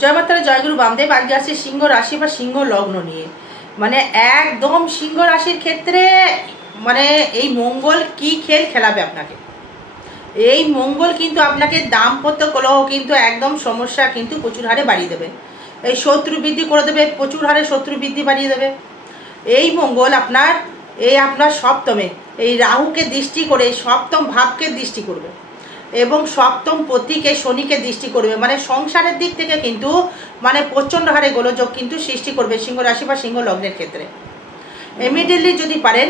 জয় মাতারা, জয়গুরু বামদেব। আজকে আসছে সিংহ রাশি বা সিংহ লগ্ন নিয়ে। মানে একদম সিংহ রাশির ক্ষেত্রে মানে এই মঙ্গল কি খেল খেলাবে আপনাকে। এই মঙ্গল কিন্তু আপনাকে দাম্পত্য কলহ কিন্তু একদম সমস্যা কিন্তু প্রচুর হারে বাড়িয়ে দেবে। এই শত্রু বৃদ্ধি করে দেবে, প্রচুর হারে শত্রু বৃদ্ধি বাড়িয়ে দেবে। এই মঙ্গল আপনার সপ্তমে এই রাহুকে দৃষ্টি করে সপ্তম ভাবকে দৃষ্টি করবে এবং সপ্তম পতিকে শনিকে দৃষ্টি করবে। মানে সংসারের দিক থেকে কিন্তু মানে প্রচণ্ড হারে গোলযোগ কিন্তু সৃষ্টি করবে সিংহ রাশি বা সিংহ লগ্নের ক্ষেত্রে। ইমিডিয়েটলি যদি পারেন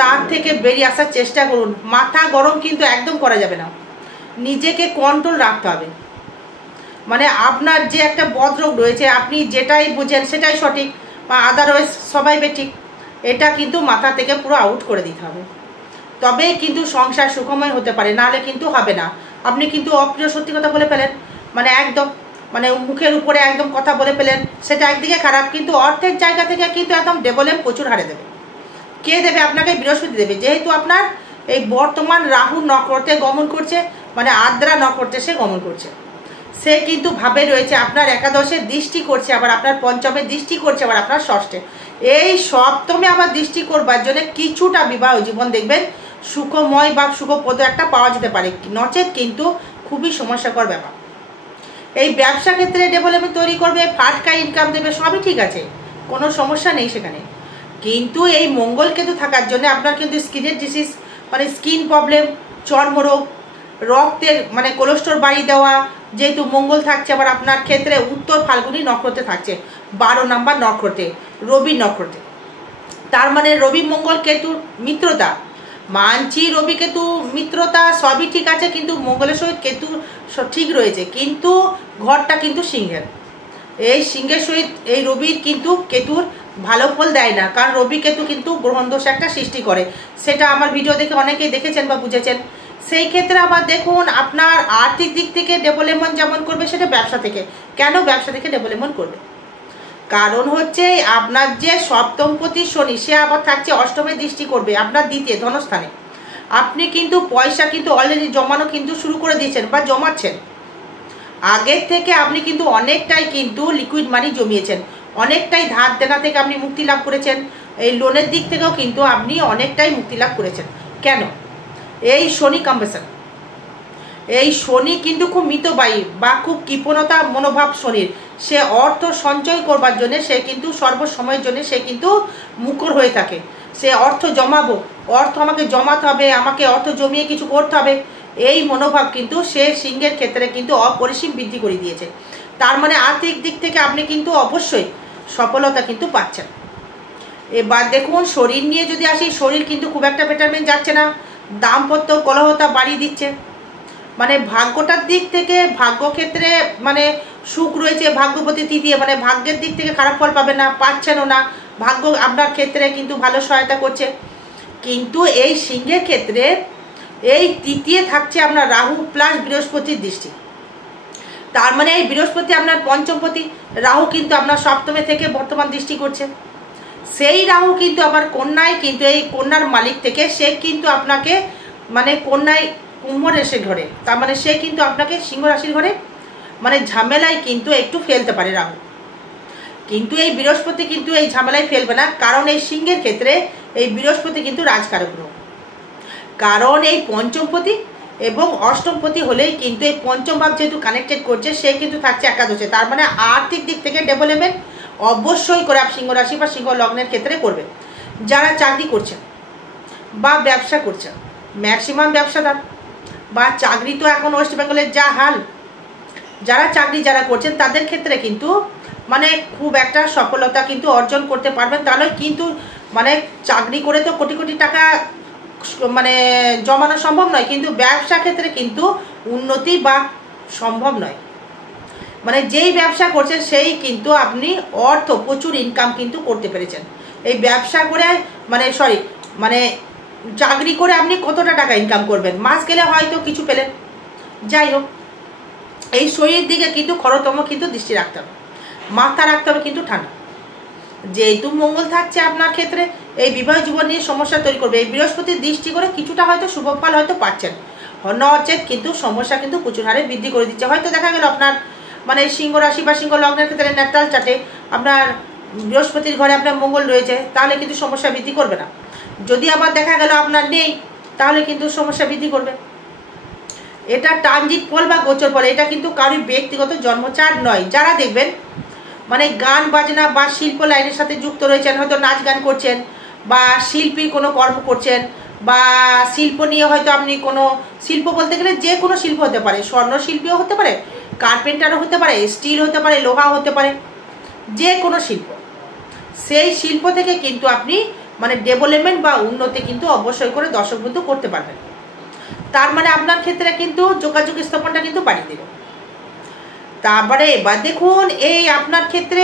তার থেকে বেরিয়ে আসার চেষ্টা করুন। মাথা গরম কিন্তু একদম করা যাবে না, নিজেকে কন্ট্রোল রাখতে হবে। মানে আপনার যে একটা বদরোগ রয়েছে, আপনি যেটাই বুঝেন সেটাই সঠিক বা আদারওয়াইজ সবাই বেঠিক, এটা কিন্তু মাথা থেকে পুরো আউট করে দিতে হবে। তবেই কিন্তু সংসার সুখময় হতে পারে, নাহলে কিন্তু হবে না। আপনি কিন্তু অপ্রিয় সত্যি কথা বলে ফেলেন, মানে একদম মানে মুখের উপরে একদম কথা বলে ফেলেন, সেটা একদিকে খারাপ, কিন্তু অর্থের জায়গা থেকে কিন্তু একদম ডেভেলপ প্রচুর হারে দেবে। কে দেবে? আপনাকে বৃহস্পতি দেবে। যেহেতু আপনার এই বর্তমান রাহু নক্ষত্রে গমন করছে, মানে আদ্রা নক্ষত্রে সে গমন করছে, সে কিন্তু ভাবে রয়েছে আপনার একাদশে দৃষ্টি করছে, আবার আপনার পঞ্চমে দৃষ্টি করছে, আবার আপনার ষষ্ঠে, এই সপ্তমে আবার দৃষ্টি করবার জন্য কিছুটা বিবাহ জীবন দেখবেন সুখময় বা সুখপ্রদ একটা পাওয়া যেতে পারে, নচেত কিন্তু খুবই সমস্যাকর ব্যাপার। এই ব্যবসা ক্ষেত্রে ডেভেলপমেন্ট তৈরি করবে, ফাটকা ইনকাম দেবে, সবই ঠিক আছে, কোনো সমস্যা নেই সেখানে। কিন্তু এই মঙ্গল কেতু থাকার জন্য আপনার কিন্তু স্কিনের ডিজিজ, মানে স্কিন প্রবলেম, চর্মরোগ, রক্তের মানে কোলেস্ট্রল বাড়িয়ে দেওয়া, যেহেতু মঙ্গল থাকছে আবার আপনার ক্ষেত্রে উত্তর ফাল্গুনী নক্ষত্রে থাকছে, 12 নম্বর নক্ষত্রে, রবি নক্ষত্রে। তার মানে রবি মঙ্গল কেতুর মিত্রতা মানছি, রবি কেতু মিত্রতা সবই ঠিক আছে, কিন্তু মঙ্গলের সহিত কেতু ঠিক রয়েছে, কিন্তু ঘরটা কিন্তু সিংহের। এই সিংহের সহিত এই রবির কিন্তু কেতুর ভালো ফল দেয় না, কারণ রবি কেতু কিন্তু গ্রহণ দোষ একটা সৃষ্টি করে, সেটা আমার ভিডিও দেখে অনেকেই দেখেছেন বা বুঝেছেন। সেই ক্ষেত্রে আবার দেখুন আপনার আর্থিক দিক থেকে ডেভেলপমেন্ট যেমন করবে, সেটা ব্যবসা থেকে। কেন ব্যবসা থেকে ডেভেলপমেন্ট করবে? কারণ হচ্ছে আপনার যে সপ্তমপতি শনি, সে আবার থাকছে অষ্টমে দৃষ্টি করবে আপনার দ্বিতীয় ধনস্থানে। আপনি কিন্তু পয়সা কিন্তু অলরেডি জমানো কিন্তু শুরু করে দিয়েছেন বা জমাচ্ছেন। আগের থেকে আপনি কিন্তু অনেকটাই কিন্তু লিকুইড মানি জমিয়েছেন, অনেকটাই ধার দেনা থেকে আপনি মুক্তি লাভ করেছেন, এই লোনের দিক থেকেও কিন্তু আপনি অনেকটাই মুক্তি লাভ করেছেন। কেন? এই শনি কম্বিনেশন, এই শনি কিন্তু খুব মিতবায়ী বা খুব কৃপণতা মনোভাব শনির। সে অর্থ সঞ্চয় করবার জন্য সে কিন্তু সর্বসময়ের জন্য সে কিন্তু মুখর হয়ে থাকে। সে অর্থ জমাবো, অর্থ আমাকে জমাতে হবে, আমাকে অর্থ জমিয়ে কিছু করতে হবে, এই মনোভাব কিন্তু সে সিংহের ক্ষেত্রে কিন্তু অপরিসীম বৃদ্ধি করে দিয়েছে। তার মানে আর্থিক দিক থেকে আপনি কিন্তু অবশ্যই সফলতা কিন্তু পাচ্ছেন। এবার দেখুন শরীর নিয়ে যদি আসি, শরীর কিন্তু খুব একটা বেটারমেন্ট যাচ্ছে না, দাম্পত্য কলহতা বাড়িয়ে দিচ্ছে। মানে ভাগ্যটার দিক থেকে ভাগ্য ক্ষেত্রে মানে সুখ রয়েছে, ভাগ্যপতি তৃতীয়, মানে ভাগ্যের দিক থেকে খারাপ ফল পাবে না, পাচ্ছেনও না। ভাগ্য আপনার ক্ষেত্রে কিন্তু ভালো সহায়তা করছে, কিন্তু এই সিংহের ক্ষেত্রে এই তৃতীয় থাকছে আপনার রাহু প্লাস বৃহস্পতির দৃষ্টি। তার মানে এই বৃহস্পতি আপনার পঞ্চমপতি, রাহু কিন্তু আপনার সপ্তমে থেকে বর্তমান দৃষ্টি করছে। সেই রাহু কিন্তু আবার কন্যায়, কিন্তু এই কন্যার মালিক থেকে সে কিন্তু আপনাকে মানে কন্যায় কুম্ভ রাশির ঘরে, তার মানে সে কিন্তু আপনাকে সিংহ রাশির ঘরে মানে ঝামেলায় কিন্তু একটু ফেলতে পারে রাহু। কিন্তু এই বৃহস্পতি কিন্তু এই ঝামেলায় ফেলবে না, কারণ এই সিংহের ক্ষেত্রে এই বৃহস্পতি কিন্তু রাজকারক গ্রহ। কারণ এই পঞ্চমপতি এবং অষ্টমপতি হলেই কিন্তু এই পঞ্চম ভাব যেহেতু কানেক্টেড করছে, সে কিন্তু থাকছে একাদশে। তার মানে আর্থিক দিক থেকে ডেভেলপমেন্ট অবশ্যই করে সিংহ রাশি বা সিংহ লগ্নের ক্ষেত্রে করবে। যারা চাকরি করছেন বা ব্যবসা করছেন, ম্যাক্সিমাম ব্যবসাদার বা চাকরি তো এখন ওয়েস্ট বেঙ্গলের যা হাল, যারা চাকরি যারা করছেন তাদের ক্ষেত্রে কিন্তু মানে খুব একটা সফলতা কিন্তু অর্জন করতে পারবেন। তাহলে কিন্তু মানে চাকরি করে তো কোটি কোটি টাকা মানে জমানো সম্ভব নয়, কিন্তু ব্যবসা ক্ষেত্রে কিন্তু উন্নতি বা সম্ভব নয়। মানে যেই ব্যবসা করছেন সেই কিন্তু আপনি অর্থ প্রচুর ইনকাম কিন্তু করতে পেরেছেন। এই ব্যবসা করে মানে চাকরি করে আপনি কতটা টাকা ইনকাম করবেন, মাস গেলে হয়তো কিছু পেলেন। যাই হোক, এই শরীরের দিকে কিন্তু খরতম কিন্তু দৃষ্টি রাখতে হবে, মাথা রাখতে হবে কিন্তু ঠান্ডা। যেহেতু মঙ্গল থাকছে আপনার ক্ষেত্রে, এই বিবাহ জীবন নিয়ে সমস্যা তৈরি করবে। এই বৃহস্পতির দৃষ্টি করে কিছুটা হয়তো শুভ ফল হয়তো পাচ্ছেন, নচেত কিন্তু সমস্যা কিন্তু প্রচুর হারে বৃদ্ধি করে দিচ্ছে। হয়তো দেখা গেল আপনার মানে সিংহ রাশি বা সিংহ লগ্নের ক্ষেত্রে ন্যাটাল চার্টে আপনার বৃহস্পতির ঘরে আপনার মঙ্গল রয়েছে, তাহলে কিন্তু সমস্যা বৃদ্ধি করবে না। যদি আবার দেখা গেল আপনার নেই, তাহলে কিন্তু সমস্যা বৃদ্ধি করবে। এটা ট্রানজিট ফল বা গোচর ফল, এটা কিন্তু কারোর ব্যক্তিগত জন্মচার্ট নয়। যারা দেখবেন মানে গান বাজনা বা শিল্প লাইনের সাথে যুক্ত রয়েছেন, হয়তো নাচ গান করছেন বা শিল্পীর কোনো কর্ম করছেন বা শিল্প নিয়ে হয়তো আপনি কোনো শিল্প বলতে গেলে যে কোনো শিল্প হতে পারে, স্বর্ণ শিল্পীও হতে পারে, কার্পেন্টারও হতে পারে, স্টিল হতে পারে, লোহা হতে পারে, যে কোনো শিল্প, সেই শিল্প থেকে কিন্তু আপনি মানে ডেভেলপমেন্ট বা উন্নতি কিন্তু অবশ্যই করে দর্শক বন্ধু করতে পারবেন। তার মানে আপনার ক্ষেত্রে কিন্তু যোগাযোগ স্থাপনটা কিন্তু বাড়িয়ে দেবে। তারপরে এবার দেখুন এই আপনার ক্ষেত্রে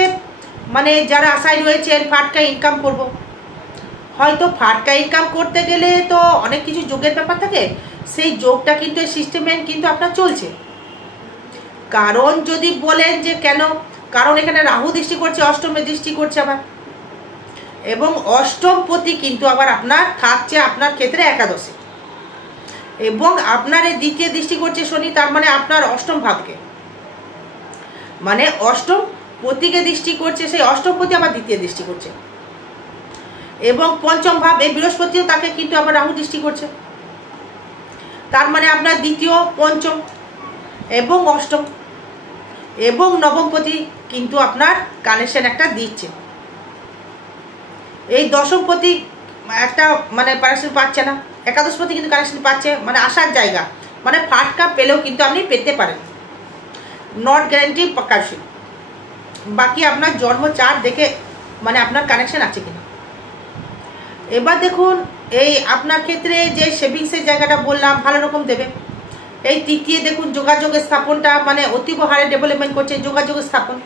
মানে যারা আশায় রয়েছেন ফাটকা ইনকাম করব, হয়তো ফাটকা ইনকাম করতে গেলে তো অনেক কিছু যোগের ব্যাপার থাকে, সেই যোগটা কিন্তু এই সিস্টেমে কিন্তু আপনার চলছে। কারণ যদি বলেন যে কেন, কারণ এখানে রাহু দৃষ্টি করছে, অষ্টমে দৃষ্টি করছে আবার, এবং অষ্টম পতি কিন্তু আবার আপনার থাকছে আপনার ক্ষেত্রে একাদশে, এবং আপনার এই দ্বিতীয় দৃষ্টি করছে শনি, তার মানে আপনার অষ্টম ভাবকে, মানে অষ্টম পতিকে দৃষ্টি করছে, সেই অষ্টম পতি আবার দ্বিতীয় দৃষ্টি করছে, এবং পঞ্চম ভাব এই বৃহস্পতিও তাকে কিন্তু আবার রাহু দৃষ্টি করছে। তার মানে আপনার দ্বিতীয়, পঞ্চম এবং অষ্টম এবং নবমপতি কিন্তু আপনার কানেকশন একটা দিচ্ছে। এই দশমপতি একটা মানে কানেকশন পাচ্ছে না, একাদশপতি কিন্তু কানেকশন পাচ্ছে, মানে আসার জায়গা, মানে ফাটকা পেলেও কিন্তু আপনি পেতে পারেন, নট গ্যারান্টি পাকাশি। বাকি আপনার জন্ম চার্ট দেখে মানে আপনার কানেকশন আছে কিনা। এবার দেখুন এই আপনার ক্ষেত্রে যে সেভিংসের জায়গাটা বললাম ভালো রকম দেবে। এই তৃতীয় দেখুন যোগাযোগ স্থাপনটা মানে অতীব হারে ডেভেলপমেন্ট করছে। যোগাযোগ স্থাপন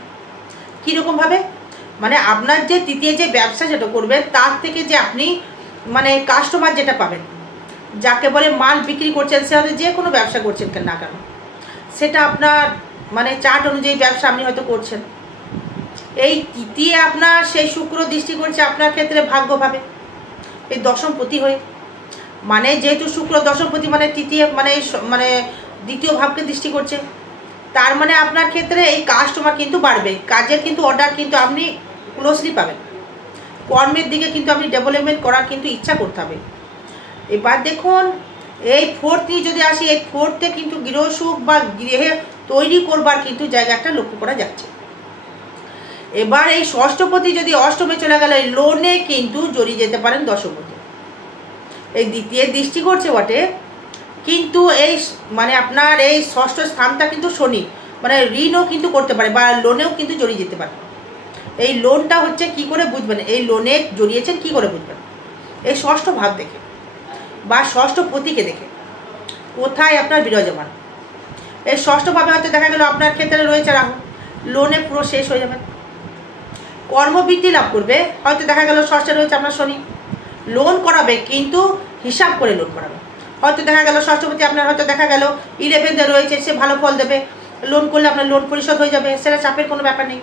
কীরকমভাবে, মানে আপনার যে তৃতীয় যে ব্যবসা যেটা করবেন তার থেকে যে আপনি মানে কাস্টমার যেটা পাবেন, যাকে বলে মাল বিক্রি করছেন, সে হয়তো যে কোনো ব্যবসা করছেন না কেন, সেটা আপনার মানে চার্ট অনুযায়ী ব্যবসা আপনি হয়তো করছেন। এই তৃতীয় আপনার সেই শুক্র দৃষ্টি করছে আপনার ক্ষেত্রে ভাগ্যভাবে এই দশমপতি হয়ে, মানে যেহেতু শুক্র দশমপতি মানে তৃতীয় মানে দ্বিতীয় ভাবকে দৃষ্টি করছে, তার মানে আপনার ক্ষেত্রে এই কাস্টমার কিন্তু বাড়বে, কাজের কিন্তু অর্ডার কিন্তু আপনি ক্লোজলি পাবেন, কর্মের দিকে কিন্তু আপনি ডেভেলপমেন্ট করার কিন্তু ইচ্ছা করতে হবে। এবার দেখুন এই ফোর্থে যদি আসি, এই ফোর্থে কিন্তু গৃহসুখ বা গৃহে তৈরি করবার কিন্তু জায়গাটা লক্ষ্য করা যাচ্ছে। এবার এই ষষ্ঠপতি যদি অষ্টমে চলে গেলে লোনে কিন্তু জড়িয়ে যেতে পারেন দশমপতি, এই দ্বিতীয় দৃষ্টি করছে বটে, কিন্তু এই মানে আপনার এই ষষ্ঠ স্থানটা কিন্তু শনি, মানে ঋণও কিন্তু করতে পারে বা লোনেও কিন্তু জড়িয়ে যেতে পারে। এই লোনটা হচ্ছে কি করে বুঝবেন, এই লোনে জড়িয়েছেন কি করে বুঝবেন, এই ষষ্ঠ ভাব দেখে বা ষষ্ঠ পতিকে দেখে কোথায় আপনার বিরাজমান। এই ষষ্ঠ ভাবে হয়তো দেখা গেল আপনার ক্ষেত্রে রয়েছে রাহু, লোনে পুরো শেষ হয়ে যাবে, কর্মবৃদ্ধি লাভ করবে, হয়তো দেখা গেল ষষ্ঠে রয়েছে আপনার শনি, লোন করাবে কিন্তু হিসাব করে লোন করাবে, হয়তো দেখা গেল ষষ্ঠপতি আপনার হয়তো দেখা গেল 11-এ রয়েছে, সে ভালো ফল দেবে, লোন করলে আপনার লোন পরিশোধ হয়ে যাবে, সেটা চাপের কোনো ব্যাপার নেই।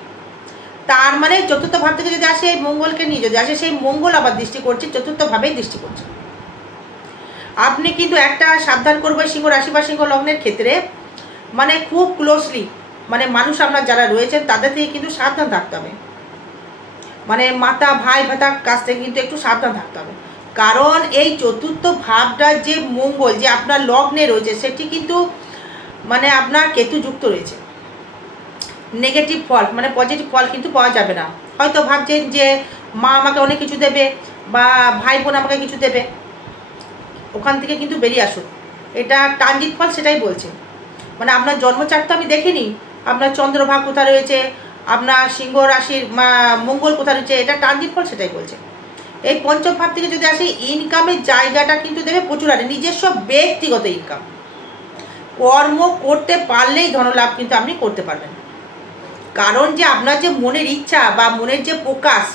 তার মানে চতুর্থ ভাব থেকে যদি আসে এই মঙ্গলকে নিয়ে যদি আসে, সেই মঙ্গল আবার দৃষ্টি করছে, চতুর্থ ভাবেই দৃষ্টি করছে। আপনি কিন্তু একটা সাবধান করবো সিংহ রাশি বা সিংহ লগ্নের ক্ষেত্রে, মানে খুব ক্লোজলি মানে মানুষ আপনার যারা রয়েছেন তাদের থেকে কিন্তু সাবধান থাকতে হবে, মানে মাতা ভাই ভাতার কাছ থেকে কিন্তু একটু সাবধান থাকতে হবে। কারণ এই চতুর্থ ভাবটা যে মঙ্গল যে আপনার লগ্নে রয়েছে, সেটি কিন্তু মানে আপনার কেতু যুক্ত রয়েছে, নেগেটিভ ফল মানে পজিটিভ ফল কিন্তু পাওয়া যাবে না। হয়তো ভাবছেন যে মা আমাকে অনেক কিছু দেবে বা ভাই বোন আমাকে কিছু দেবে, ওখান থেকে কিন্তু বেরিয়ে আসুন, এটা ট্রানজিট ফল সেটাই বলছে। মানে আপনার জন্মচার্ট তো আমি দেখিনি, আপনার চন্দ্রভাগ কোথায় রয়েছে, আপনার সিংহ রাশির মঙ্গল কোথায় রয়েছে, এটা ট্রানজিট ফল সেটাই বলছে। এই পঞ্চম ভাব থেকে যদি আসি, ইনকামের জায়গাটা কিন্তু দেবে প্রচুর, আর নিজস্ব ব্যক্তিগত ইনকাম, কর্ম করতে পারলেই ধনলাভ কিন্তু আপনি করতে পারবেন। কারণ যে আপনার যে মনের ইচ্ছা বা মনের যে প্রকাশ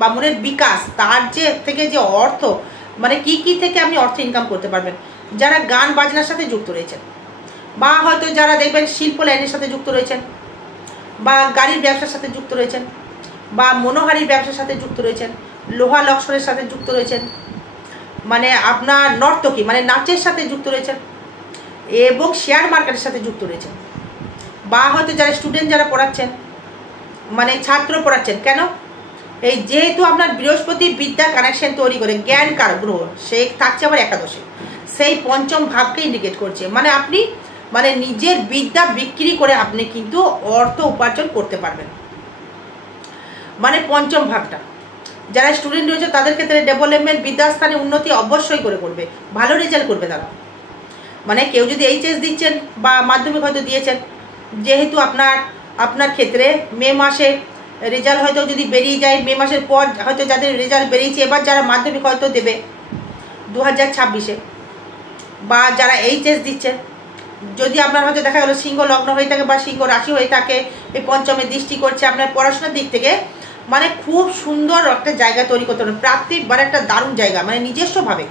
বা মনের বিকাশ, তার যে থেকে যে অর্থ মানে কি থেকে আপনি অর্থ ইনকাম করতে পারবেন। যারা গান বাজনার সাথে যুক্ত রয়েছেন বা হয়তো যারা দেখবেন শিল্প লাইনের সাথে যুক্ত রয়েছেন বা গাড়ির ব্যবসার সাথে যুক্ত রয়েছেন বা মনোহারীর ব্যবসার সাথে যুক্ত রয়েছেন, লোহা লক্সরের সাথে যুক্ত রয়েছেন, মানে আপনার নর্তকী মানে নাচের সাথে যুক্ত রয়েছেন এবং শেয়ার মার্কেটের সাথে যুক্ত রয়েছেন বা হয়তো যারা স্টুডেন্ট যারা পড়াচ্ছেন, মানে ছাত্র পড়াচ্ছেন, কেন এই যেহেতু আপনার বৃহস্পতি বিদ্যা কানেকশন তৈরি করে, জ্ঞান কার গ্রহ, সে থাকছে আবার একাদশে, সেই পঞ্চম ভাবকে ইন্ডিকেট করছে। মানে আপনি মানে নিজের বিদ্যা বিক্রি করে আপনি কিন্তু অর্থ উপার্জন করতে পারবেন। মানে পঞ্চম ভাবটা যারা স্টুডেন্ট রয়েছে তাদের ক্ষেত্রে ডেভেলপমেন্ট, বিদ্যাস্থানে উন্নতি অবশ্যই করবে, ভালো রেজাল্ট করবে তারা। মানে কেউ যদি এইচএস দিচ্ছেন বা মাধ্যমিক হয়তো দিয়েছেন, যেহেতু আপনার ক্ষেত্রে মে মাসে রেজাল্ট হয়তো যদি বেরিয়ে যায়, মে মাসের পর হয়তো যাদের রেজাল্ট বেরিয়েছে, এবার যারা মাধ্যমিক হয়তো দেবে 2026-এ, বা যারা এইচএস দিচ্ছেন, যদি আপনার হয়তো দেখা গেলো সিংহ লগ্ন হয়ে থাকে বা সিংহ রাশি হয়ে থাকে, এই পঞ্চমে দৃষ্টি করছে, আপনার পড়াশোনার দিক থেকে মানে খুব সুন্দর একটা জায়গা তৈরি করতে পারবেন, প্রাপ্তির মানে একটা দারুণ জায়গা, মানে নিজস্বভাবে।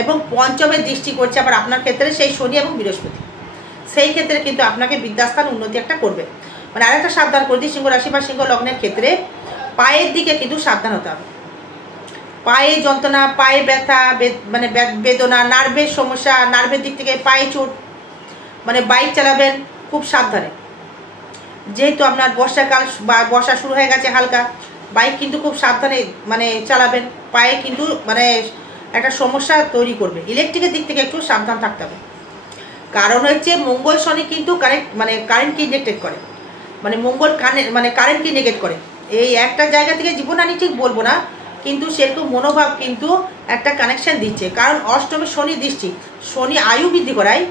এবং পঞ্চমের দৃষ্টি করছে আবার আপনার ক্ষেত্রে সেই শনি এবং বৃহস্পতি, সেই ক্ষেত্রে কিন্তু আপনাকে বিদ্যাস্থান উন্নতি একটা করবে। মানে আরেকটা সাবধান করে দিই, সিংহ রাশি বা সিংহ লগ্নের ক্ষেত্রে পায়ের দিকে কিন্তু সাবধান হতে হবে। পায়ে যন্ত্রণা, পায়ে ব্যথা, মানে বেদনা, নার্ভের সমস্যা, নার্ভের দিক থেকে পায়ে চোট, মানে বাইক চালাবেন খুব সাবধানে। যেহেতু আপনার বর্ষাকাল বা বর্ষা শুরু হয়ে গেছে, হালকা বাইক কিন্তু খুব সাবধানে মানে চালাবেন, পায়ে কিন্তু মানে একটা সমস্যা তৈরি করবে। ইলেকট্রিকের দিক থেকে একটু সাবধান থাকতে হবে, কারণ হচ্ছে মঙ্গল শনি কিন্তু কারেন্টকে ইনজেক্টেড করে, মানে মঙ্গল কারেন্টকে নেগেট করে। এই একটা জায়গা থেকে জীবন আমি ঠিক বলবো না, কিন্তু সেরকম মনোভাব কিন্তু একটা কানেকশন দিচ্ছে। কারণ অষ্টমে শনি দৃষ্টি, শনি আয়ু বৃদ্ধি করায়,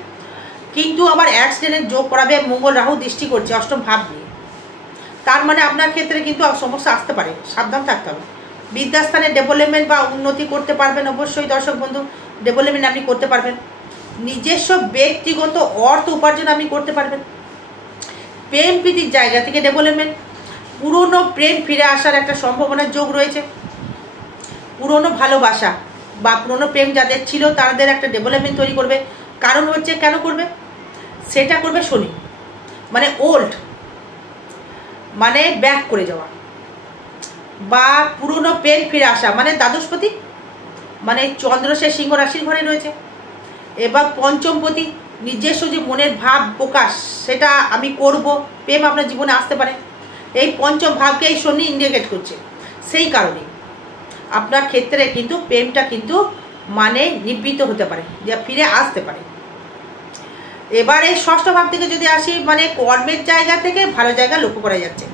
কিন্তু আবার অ্যাক্সিডেন্টের যোগ করাবে। মঙ্গল রাহু দৃষ্টি করছে অষ্টম ভাব নিয়ে, তার মানে আপনার ক্ষেত্রে কিন্তু সমস্যা আসতে পারে, সাবধান থাকতে হবে। বিদ্যাস্থানে ডেভেলপমেন্ট বা উন্নতি করতে পারবেন অবশ্যই দর্শক বন্ধু, ডেভেলপমেন্ট আপনি করতে পারবেন, নিজস্ব ব্যক্তিগত অর্থ উপার্জন আপনি করতে পারবেন। প্রেম প্রীতির জায়গা থেকে ডেভেলপমেন্ট, পুরনো প্রেম ফিরে আসার একটা সম্ভাবনার যোগ রয়েছে। পুরনো ভালোবাসা বা পুরনো প্রেম যাদের ছিল তাদের একটা ডেভেলপমেন্ট তৈরি করবে। কারণ হচ্ছে কেন করবে, সেটা করবে শনি, মানে ওল্ড, মানে ব্যাক করে যাওয়া, বা পুরনো প্রেম ফিরে আসা, মানে দ্বাদশপতি, মানে চন্দ্র সে সিংহ রাশির ঘরে রয়েছে। এবার পঞ্চমপতি, নিজস্ব যে মনের ভাব প্রকাশ, সেটা আমি করব, প্রেম আপনার জীবনে আসতে পারে। এই পঞ্চম ভাবকে এই শনি ইন্ডিকেট করছে, সেই কারণে আপনার ক্ষেত্রে কিন্তু প্রেমটা কিন্তু মানে নিবৃত্ত হতে পারে, যা ফিরে আসতে পারে। এবার এই ষষ্ঠ ভাব থেকে যদি আসি, মানে কর্মের জায়গা থেকে ভালো জায়গা লক্ষ্য করা যাচ্ছে।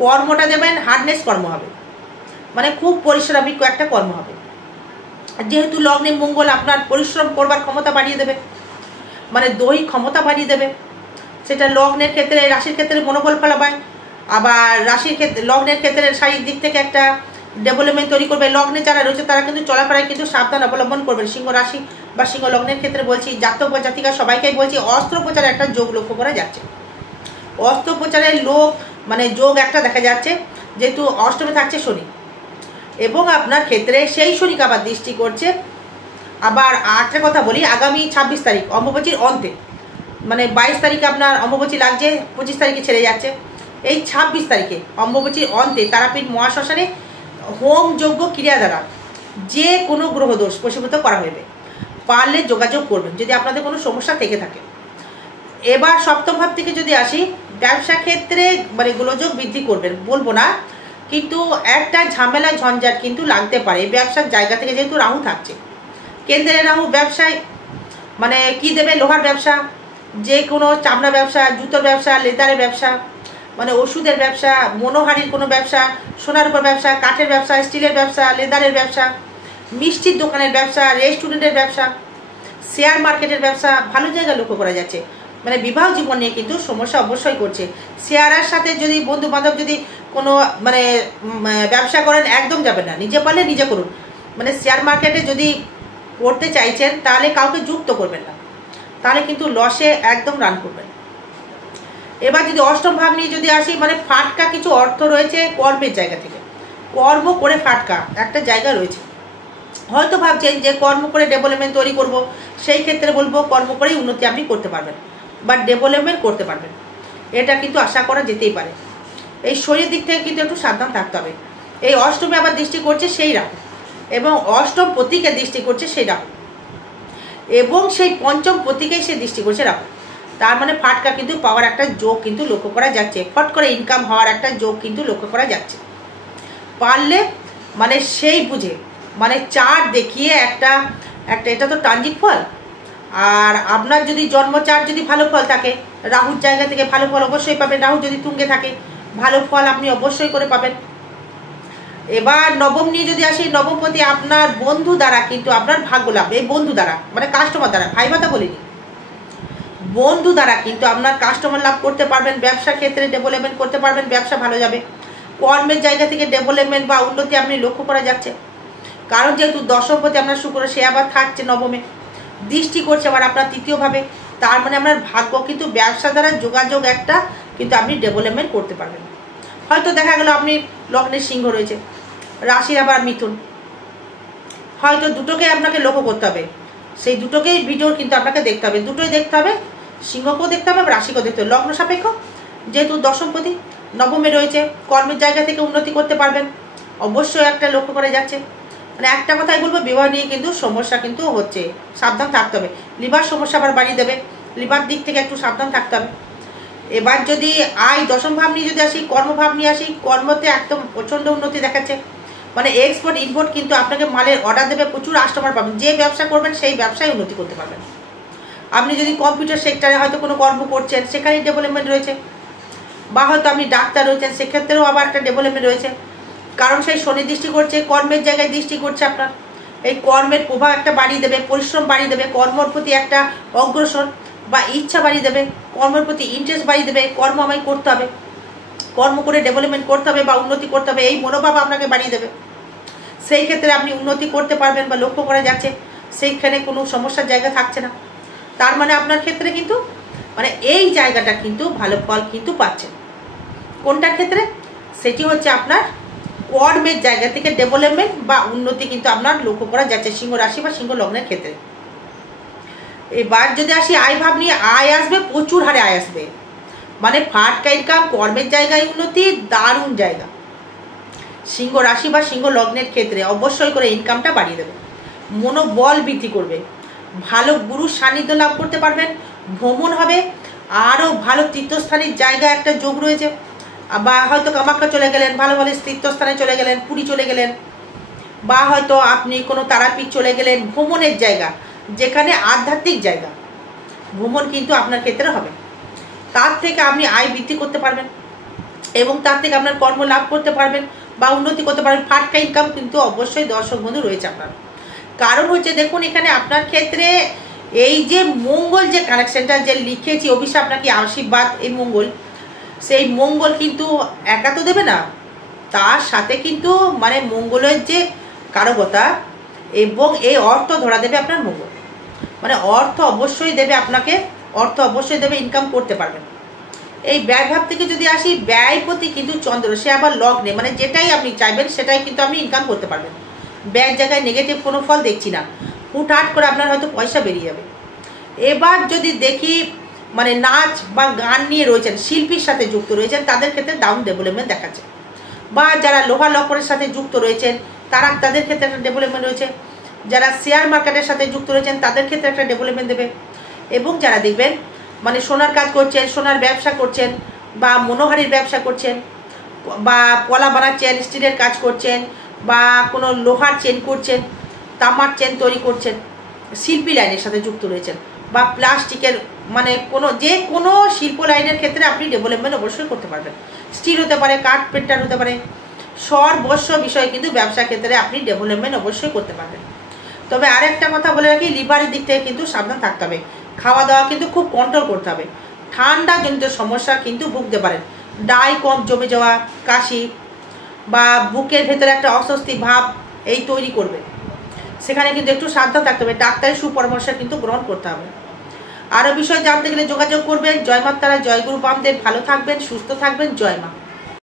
কর্মটা দেবেন হার্ডনেস কর্ম হবে, মানে খুব পরিশ্রমিক একটা কর্ম হবে। যেহেতু লগ্নে মঙ্গল আপনার পরিশ্রম করবার ক্ষমতা বাড়িয়ে দেবে, মানে দৈহিক ক্ষমতা বাড়িয়ে দেবে। সেটা লগ্নের ক্ষেত্রে, রাশির ক্ষেত্রে মনোবল ফলাবায়, আবার রাশির ক্ষেত্রে লগ্নের ক্ষেত্রে শারীরিক দিক থেকে একটা ডেভেলপমেন্ট তৈরি করবে। লগ্নে যারা রয়েছে তারা কিন্তু চলাফেরায় কিন্তু সাবধান অবলম্বন করবেন। সিংহ রাশি বা সিংহ লগ্নের ক্ষেত্রে বলছি, জাতক বা জাতিকা সবাইকেই বলছি, অস্ত্রোপচারের একটা যোগ লক্ষ্য করা যাচ্ছে। অস্ত্রোপচারের মানে যোগ একটা দেখা যাচ্ছে, যেহেতু অষ্টমে থাকছে শনি, এবং আপনার ক্ষেত্রে সেই শনিকে আবার দৃষ্টি করছে। আবার আরেকটা কথা বলি, আগামী 26 তারিখ অম্বুবাচীর অন্তে, মানে 22 তারিখে আপনার অম্বুবাচী লাগছে, 25 তারিখে ছেড়ে যাচ্ছে। এই 26 তারিখে অম্বুবাচীর অন্তে তারাপীঠ মহাশ্মশানে হোম যজ্ঞ ক্রিয়া দ্বারা যে কোনো গ্রহদোষ বশীভূত করা হইবে। পারলে যোগাযোগ করবেন যদি আপনাদের কোনো সমস্যা থেকে থাকে। এবার সপ্তম ভাব থেকে যদি আসি, ব্যবসা ক্ষেত্রে মানে গোলযোগ বৃদ্ধি করবেন বলবো না, কিন্তু একটা ঝামেলা ঝঞ্ঝাট কিন্তু লাগতে পারে ব্যবসার জায়গা থেকে, যেহেতু রাহু থাকছে। কেন্দ্রে রাহু ব্যবসায় মানে কি দেবে, লোহার ব্যবসা, যে কোনো চামড়া ব্যবসা, জুতোর ব্যবসা, লেদারের ব্যবসা, মানে ওষুধের ব্যবসা, মনোহারির কোনো ব্যবসা, সোনার উপর ব্যবসা, কাঠের ব্যবসা, স্টিলের ব্যবসা, লেদারের ব্যবসা, মিষ্টির দোকানের ব্যবসা, রেস্টুরেন্টের ব্যবসা, শেয়ার মার্কেটের ব্যবসা, ভালো জায়গা লক্ষ্য করা যাচ্ছে। মানে বিবাহ জীবন নিয়ে কিন্তু সমস্যা অবশ্যই করছে। শেয়ারের সাথে যদি বন্ধু বান্ধব যদি কোনো মানে ব্যবসা করেন, একদম যাবেন না, নিজে পারলে নিজে করুন। মানে শেয়ার মার্কেটে যদি করতে চাইছেন তাহলে কাউকে যুক্ত করবেন না, তাহলে কিন্তু লসে একদম রান করবেন। এবার যদি অষ্টম ভাব নিয়ে যদি আসি, মানে ফাটকা কিছু অর্থ রয়েছে কর্মের জায়গা থেকে, কর্ম করে ফাটকা একটা জায়গা রয়েছে। হয়তো ভাবছেন যে কর্ম করে ডেভেলপমেন্ট তৈরি করব, সেই ক্ষেত্রে বলবো কর্ম করেই উন্নতি আপনি করতে পারবেন বা ডেভেলপমেন্ট করতে পারবেন, এটা কিন্তু আশা করা যেতেই পারে। এই শরীর দিক থেকে কিন্তু একটু সাবধান থাকতে হবে। এই অষ্টমে আবার দৃষ্টি করছে সেই রাহু, এবং অষ্টম প্রতীকে দৃষ্টি করছে সেই রাহু, এবং সেই পঞ্চম প্রতীকেই সে দৃষ্টি করছে রাহু। তার মানে ফাটকা কিন্তু পাওয়ার একটা যোগ কিন্তু লক্ষ্য করা যাচ্ছে, ফট করে ইনকাম হওয়ার একটা যোগ কিন্তু লক্ষ্য করা যাচ্ছে। পারলে মানে সেই বুঝে মানে চার্ট দেখিয়ে একটা এটা তো ট্রানজিট ফল, আর আপনার যদি জন্ম চার্ট যদি ভালো ফল থাকে, রাহুর জায়গা থেকে ভালো ফল অবশ্যই পাবেন। রাহু যদি তুঙ্গে থাকে ভালো ফল আপনি অবশ্যই করে পাবেন। এবার নবম নিয়ে যদি আসি, নবমপতি আপনার বন্ধু দ্বারা কিন্তু আপনার ভাগ্য লাভ। এই বন্ধু দ্বারা মানে কাস্টমার দ্বারা, ভাই ভাতা বলিনি, বন্ধু দ্বারা কিন্তু আপনার কাস্টমার লাভ করতে পারবেন। ব্যবসা ক্ষেত্রে ডেভেলপমেন্ট করতে পারবেন, ব্যবসা ভালো যাবে। কর্মের জায়গা থেকে ডেভেলপমেন্ট বা উন্নতি আপনি লক্ষ্য করা যাচ্ছে, কারণ যেহেতু দশমপতি আপনার শুক্র, সে আবার থাকছে নবমে, দৃষ্টি করছে আবার আপনার তৃতীয়ভাবে। তার মানে আপনার ভাগ্য কিন্তু ব্যবসা দ্বারা যোগাযোগ একটা কিন্তু আপনি ডেভেলপমেন্ট করতে পারবেন। হয়তো দেখা গেল আপনি লগ্নের সিংহ রয়েছে, রাশির আবার মিথুন, হয়তো দুটোকে আপনাকে লক্ষ্য করতে হবে, সেই দুটোকেই ভিডিও কিন্তু আপনাকে দেখতে হবে, দুটোই দেখতে হবে, সিংহকেও দেখতে হবে, রাশিকেও দেখতে হবে। লগ্ন সাপেক্ষ যেহেতু দশমপতি নবমে রয়েছে, কর্মের জায়গা থেকে উন্নতি করতে পারবেন, অবশ্যই একটা লক্ষ্য করা যাচ্ছে। মানে একটা কথাই বলবো, বিবাহ নিয়ে কিন্তু সমস্যা কিন্তু হচ্ছে, সাবধান থাকতে হবে। লিভার সমস্যা আবার বাড়িয়ে দেবে, লিভার দিক থেকে একটু সাবধান থাকতে হবে। এবার যদি দশম ভাব নিয়ে যদি আসি, কর্মভাব নিয়ে আসি, কর্মতে একদম প্রচণ্ড উন্নতি দেখাচ্ছে। মানে এক্সপোর্ট ইম্পোর্ট কিন্তু আপনাকে মালের অর্ডার দেবে, প্রচুর কাস্টমার পাবেন। যে ব্যবসা করবেন সেই ব্যবসায় উন্নতি করতে পারবেন। আপনি যদি কম্পিউটার সেক্টরে হয়তো কোনো কর্ম করছেন, সেখানেই ডেভেলপমেন্ট রয়েছে, বা হয়তো আপনি ডাক্তার রয়েছেন, সেক্ষেত্রেও আবার একটা ডেভেলপমেন্ট রয়েছে, কারণ সেই শনি দৃষ্টি করছে, কর্মের জায়গায় দৃষ্টি করছে আপনার। এই কর্মের প্রভাব একটা বাড়িয়ে দেবে, পরিশ্রম বাড়িয়ে দেবে, কর্মের প্রতি একটা অগ্রসর বা ইচ্ছা বাড়িয়ে দেবে, কর্মের প্রতি ইন্টারেস্ট বাড়িয়ে দেবে। কর্ম আমায় করতে হবে, কর্ম করে ডেভেলপমেন্ট করতে হবে বা উন্নতি করতে হবে, এই মনোভাব আপনাকে বাড়িয়ে দেবে। সেই ক্ষেত্রে আপনি উন্নতি করতে পারবেন বা লক্ষ্য করা যাচ্ছে, সেইখানে কোনো সমস্যার জায়গা থাকছে না। তার মানে আপনার ক্ষেত্রে কিন্তু মানে এই জায়গাটা কিন্তু ভালো ফল কিন্তু পাচ্ছেন। কোনটার ক্ষেত্রে? সেটি হচ্ছে আপনার কর্মের জায়গা থেকে ডেভেলপমেন্ট বা উন্নতি কিন্তু আপনার লক্ষ্য করা যাচ্ছে সিংহ রাশি বা সিংহ লগ্নের ক্ষেত্রে। এবার যদি আসি আয় ভাব নিয়ে, আয় আসবে, প্রচুর হারে আয় আসবে, মানে ফাটকা ইনকাম, কর্মের জায়গায় উন্নতি, দারুণ জায়গা। সিংহ রাশি বা সিংহ লগ্নের ক্ষেত্রে অবশ্যই করে ইনকামটা বাড়িয়ে দেবে, মনোবল বৃদ্ধি করবে, ভালো গুরুর সান্নিধ্য লাভ করতে পারবেন, ভ্রমণ হবে, আরও ভালো তীর্থস্থানের জায়গা একটা যোগ রয়েছে। বা হয়তো কামাখ্যা চলে গেলেন, ভালো ভালো তীর্থস্থানে চলে গেলেন, পুরী চলে গেলেন, বা হয়তো আপনি কোনো তারাপীঠ চলে গেলেন, ভ্রমণের জায়গা যেখানে আধ্যাত্মিক জায়গা, ভ্রমণ কিন্তু আপনার ক্ষেত্রে হবে। তার থেকে আপনি আয় বৃদ্ধি করতে পারবেন এবং তার থেকে আপনার কর্ম লাভ করতে পারবেন বা উন্নতি করতে পারবেন। ফাটকা ইনকাম কিন্তু অবশ্যই দর্শক বন্ধু রয়েছে আপনার। কারণ হচ্ছে দেখুন, এখানে আপনার ক্ষেত্রে এই যে মঙ্গল যে কানেকশনটা যে লিখেছি, অভিশাপ নাকি আশীর্বাদ, এই মঙ্গল, সেই মঙ্গল কিন্তু একা তো দেবে না, তার সাথে কিন্তু মানে মঙ্গলের যে কারকতা এবং এই অর্থ ধরা দেবে আপনার মঙ্গল, মানে অর্থ অবশ্যই দেবে আপনাকে, অর্থ অবশ্যই দেবে, ইনকাম করতে পারবেন। এই ব্যয় ভাব থেকে যদি আসি, ব্যয়পতি কিন্তু চন্দ্র, সে আবার লগ্নে, মানে যেটাই আপনি চাইবেন সেটাই কিন্তু আপনি ইনকাম করতে পারবেন। ব্যয়ের জায়গায় নেগেটিভ কোনো ফল দেখছি না, হুটহাট করে আপনার হয়তো পয়সা বেরিয়ে যাবে। এবার যদি দেখি মানে নাচ বা গান নিয়ে রয়েছেন, শিল্পীর সাথে যুক্ত রয়েছেন, তাদের ক্ষেত্রে ডাউন ডেভেলপমেন্ট দেখাচ্ছে। বা যারা লোহা লকরের সাথে যুক্ত রয়েছেন তাদের ক্ষেত্রে একটা ডেভেলপমেন্ট রয়েছে। যারা শেয়ার মার্কেটের সাথে যুক্ত রয়েছেন তাদের ক্ষেত্রে একটা ডেভেলপমেন্ট দেবে। এবং যারা দেখবেন মানে সোনার কাজ করছেন, সোনার ব্যবসা করছেন, বা মনোহারির ব্যবসা করছেন, বা কলা বানাচ্ছেন, স্টিলের কাজ করছেন, বা কোনো লোহার চেন করছেন, তামার চেন তৈরি করছেন, শিল্পী লাইনের সাথে যুক্ত রয়েছেন, বা প্লাস্টিকের মানে কোনো শিল্প লাইনের ক্ষেত্রে আপনি ডেভেলপমেন্ট অবশ্যই করতে পারবেন। স্টিল হতে পারে, কার্পেন্টার হতে পারে, সর্বস্ব বিষয়ে কিন্তু ব্যবসা ক্ষেত্রে আপনি ডেভেলপমেন্ট অবশ্যই করতে পারবেন। তবে আরেকটা কথা বলে রাখি, লিভারের দিক থেকে কিন্তু সাবধান থাকতে হবে, খাওয়া দাওয়া কিন্তু খুব কন্ট্রোল করতে হবে। ঠান্ডা জনিত সমস্যা কিন্তু ভুগতে পারেন, ডাই কম জমে যাওয়া, কাশি, বা বুকের ভেতরে একটা অস্বস্তি ভাব এই তৈরি করবে, সেখানে কিন্তু একটু সাবধান থাকতে হবে, ডাক্তারের সুপরামর্শ কিন্তু গ্রহণ করতে হবে। আরও বিষয় জানতে গেলে যোগাযোগ করবেন। জয় মা তারা, জয় গুরু বামদেব। ভালো থাকবেন, সুস্থ থাকবেন, জয় মা।